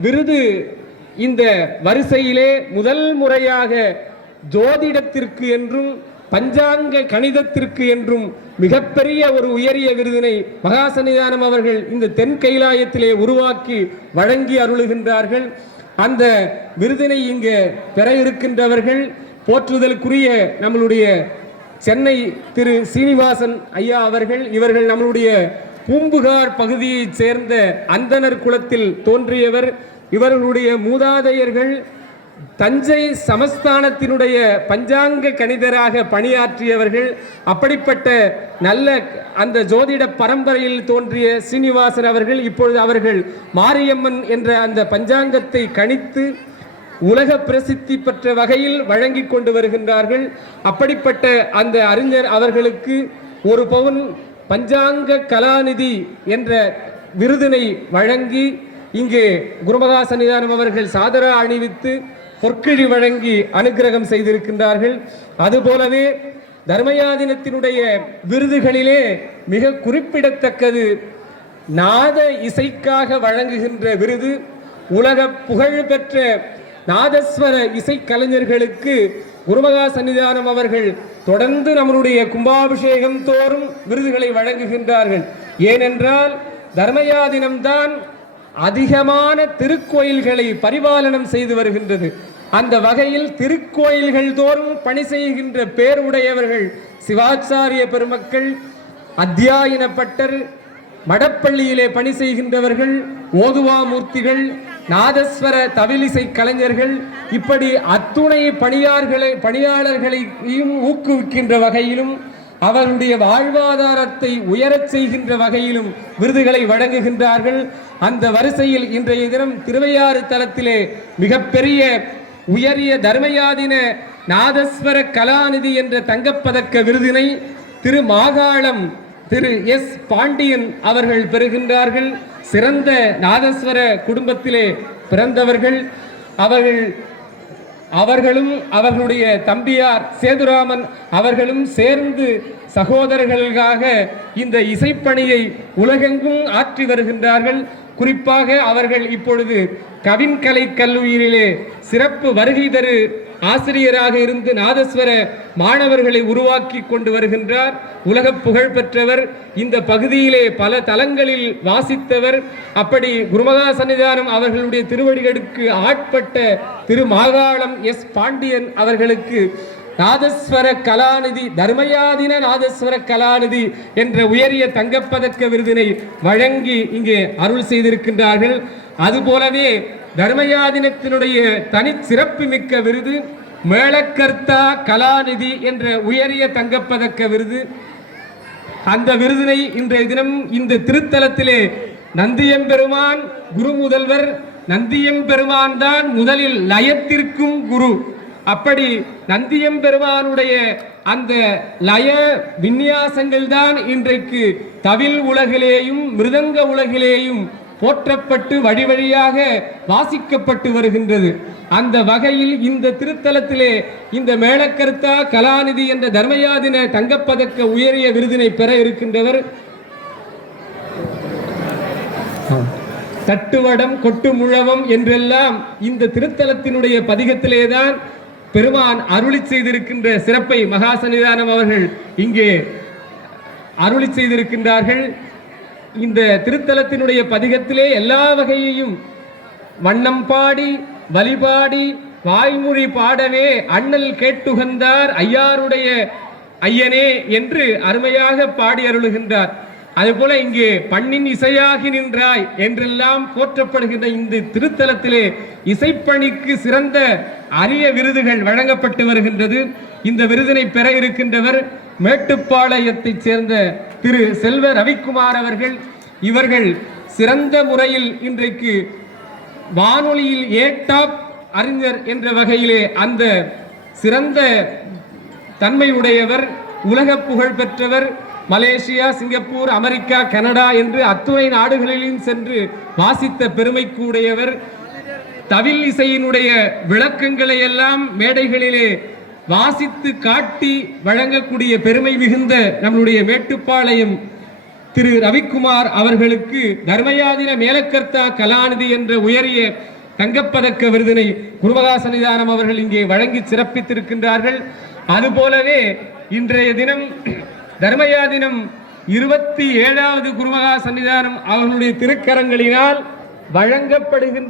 விருது இந்த வரிசையிலே முதல் முறையாக ஜோதிடத்திற்கு என்றும் பஞ்சாங்க கணிதத்திற்கு என்றும் மிகப்பெரிய ஒரு உயரிய விருதினை மகாசன்னிதானம் அவர்கள் இந்த தென் கைலாயத்திலே உருவாக்கி வழங்கி அருளுகின்றார்கள். அந்த விருதினை இங்கு பெற இருக்கின்றவர்கள் போற்றுதலுக்குரிய நம்மளுடைய சென்னை திரு சீனிவாசன் ஐயா அவர்கள் இவர்கள் நம்மளுடைய பூம்புகார் பகுதியைச் சேர்ந்த அந்தனர் குலத்தில் தோன்றியவர் இவர்களுடைய மூதாதையர்கள் தஞ்சை சமஸ்தானத்தினுடைய பஞ்சாங்க கணிதராக பணியாற்றியவர்கள். அப்படிப்பட்ட நல்ல அந்த ஜோதிட பரம்பரையில் தோன்றிய சீனிவாசன் அவர்கள் இப்பொழுது அவர்கள் மாரியம்மன் என்ற அந்த பஞ்சாங்கத்தை கணித்து உலக பிரசித்தி பெற்ற வகையில் வழங்கி கொண்டு வருகின்றார்கள். அப்படிப்பட்ட அந்த அறிஞர் அவர்களுக்கு ஒரு பவுன் பஞ்சாங்க கலாநிதி என்ற விருதினை வழங்கி இங்கே குருமகா சன்னிதானம் அவர்கள் சாதரா அணிவித்து பொற்கிழி வழங்கி அனுக்கிரகம் செய்திருக்கின்றார்கள். அதுபோலவே தர்மயாதினத்தினுடைய விருதுகளிலே மிக குறிப்பிடத்தக்கது நாத இசைக்காக வழங்குகின்ற விருது உலக புகழ்பெற்ற நாதஸ்வர இசைக்கலைஞர்களுக்கு குருமகா சன்னிதானம் அவர்கள் தொடர்ந்து நம்மளுடைய கும்பாபிஷேகம் தோறும் விருதுகளை வழங்குகின்றார்கள். ஏனென்றால் தர்மயா தினம்தான் அதிகமான திருக்கோயில்களை பரிபாலனம் செய்து வருகின்றது. அந்த வகையில் திருக்கோயில்கள் தோறும் பணி செய்கின்ற பேருடையவர்கள் சிவாச்சாரிய பெருமக்கள் அத்தியாயனப்பட்டர் மடப்பள்ளியிலே பணி செய்கின்றவர்கள் ஓதுவாமூர்த்திகள் நாதஸ்வர தவிலிசை கலைஞர்கள் இப்படி அத்துணை பணியார்களை பணியாளர்களையும் ஊக்குவிக்கின்ற வகையிலும் அவருடைய வாழ்வாதாரத்தை உயரச் செய்கின்ற வகையிலும் விருதுகளை வழங்குகின்றார்கள். அந்த வரிசையில் இன்றைய தினம் திருவையாறு தலத்திலே மிகப்பெரிய உயரிய தர்மயாதின நாதஸ்வர கலாநிதி என்ற தங்கப்பதக்க விருதினை திரு மாகாளம் திரு எஸ் பாண்டியன் அவர்கள் பெறுகின்றார்கள். சிறந்த நாதஸ்வர குடும்பத்திலே பிறந்தவர்கள். அவர்கள் அவர்களும் அவர்களுடைய தம்பியார் சேதுராமன் அவர்களும் சேர்ந்து சகோதரர்களுக்காக இந்த இசைப்பணியை உலகெங்கும் ஆற்றி வருகின்றார்கள். குறிப்பாக அவர்கள் இப்பொழுது கவின்கலை கல்லூரியிலே சிறப்பு வருகை தரு ஆசிரியராக இருந்து நாதஸ்வர மாணவர்களை உருவாக்கி கொண்டு வருகின்றார். உலக புகழ் பெற்றவர் இந்த பகுதியிலே பல தலங்களில் வாசித்தவர். அப்படி குருமகா சன்னிதானம் அவர்களுடைய திருவடிகளுக்கு ஆட்பட்ட திரு மாகாளம் எஸ் பாண்டியன் அவர்களுக்கு நாதஸ்வர கலாநிதி தர்மயாதின நாதஸ்வர கலாநிதி என்ற உயரிய தங்கப்பதக்க விருதினை வழங்கி இங்கே அருள் செய்திருக்கின்றார்கள். அதுபோலவே தர்மயாதினத்தினுடைய தனி சிறப்பு மிக்க விருது மேளக்கர்த்தா கலாநிதி என்ற உயரிய தங்கப்பதக்க விருது. அந்த விருதினை இன்றைய தினம் இந்த திருத்தலத்திலே நந்தியம்பெருமான் குரு முதல்வர் நந்தியம்பெருமான் தான் முதலில் லயத்திற்கும் குரு. அப்படி நந்தியம் பெருமானுடைய அந்த லய விந்நியாசங்கள் தான் இன்றைக்கு தவில் உலகிலேயும் மிருதங்க உலகிலேயும் போற்றப்பட்டு வழி வழியாக வாசிக்கப்பட்டு வருகின்றது. அந்த வகையில் இந்த திருத்தலத்திலே இந்த மேலக்கருத்தா கலாநிதி என்ற தர்மயாதின தங்கப்பதக்க உயரிய விருதினை பெற இருக்கின்றவர் தட்டுவடம் கொட்டு முழவம் என்றெல்லாம் இந்த திருத்தலத்தினுடைய பதிகத்திலேதான் பெருமான் அருளி செய்திருக்கின்ற சிறப்பை மகா சன்னிதானம் அவர்கள் இங்கே அருளி செய்திருக்கின்றார்கள். இந்த திருத்தலத்தினுடைய பதிகத்திலே எல்லா வகையையும் வண்ணம் பாடி வழிபாடி வாய்மொழி பாடவே அண்ணல் கேட்டுகந்தார் ஐயாருடைய ஐயனே என்று அருமையாக பாடி அருளுகின்றார். அதுபோல இங்கே பண்ணின் இசையாகி நின்றாய் என்றெல்லாம் போற்றப்படுகின்ற இந்த திருத்தலத்திலே இசைப்பணிக்கு சிறந்த அரிய விருதுகள் வழங்கப்பட்டு வருகின்றது. இந்த விருதினை பெற இருக்கின்றவர் மேட்டுப்பாளையத்தைச் சேர்ந்த திரு செல்வ ரவிக்குமார் அவர்கள். இவர்கள் சிறந்த முறையில் இன்றைக்கு வானொலியில் ஏட்டாப் அறிஞர் என்ற வகையிலே அந்த சிறந்த தன்மையுடையவர் உலக புகழ் பெற்றவர் மலேசியா சிங்கப்பூர் அமெரிக்கா கனடா என்று அத்துணை நாடுகளிலும் சென்று வாசித்த பெருமைக்குடையவர் தவில் இசையினுடைய விளக்கங்களை எல்லாம் மேடைகளிலே வாசித்து காட்டி வழங்கக்கூடிய பெருமை மிகுந்த நம்மளுடைய மேட்டுப்பாளையம் திரு ரவிக்குமார் அவர்களுக்கு தர்மயாதின மேலக்கர்த்தா கலாநிதி என்ற உயரிய தங்கப்பதக்க விருதினை குருமகா சன்னிதானம் அவர்கள் இங்கே வழங்கி சிறப்பித்திருக்கின்றார்கள். அதுபோலவே இன்றைய தினம் தர்மயா தினம் இருபத்தி ஏழாவது குருமகா சன்னிதானம் அவர்களுடைய திருக்கரங்களினால் வழங்கப்படுகின்ற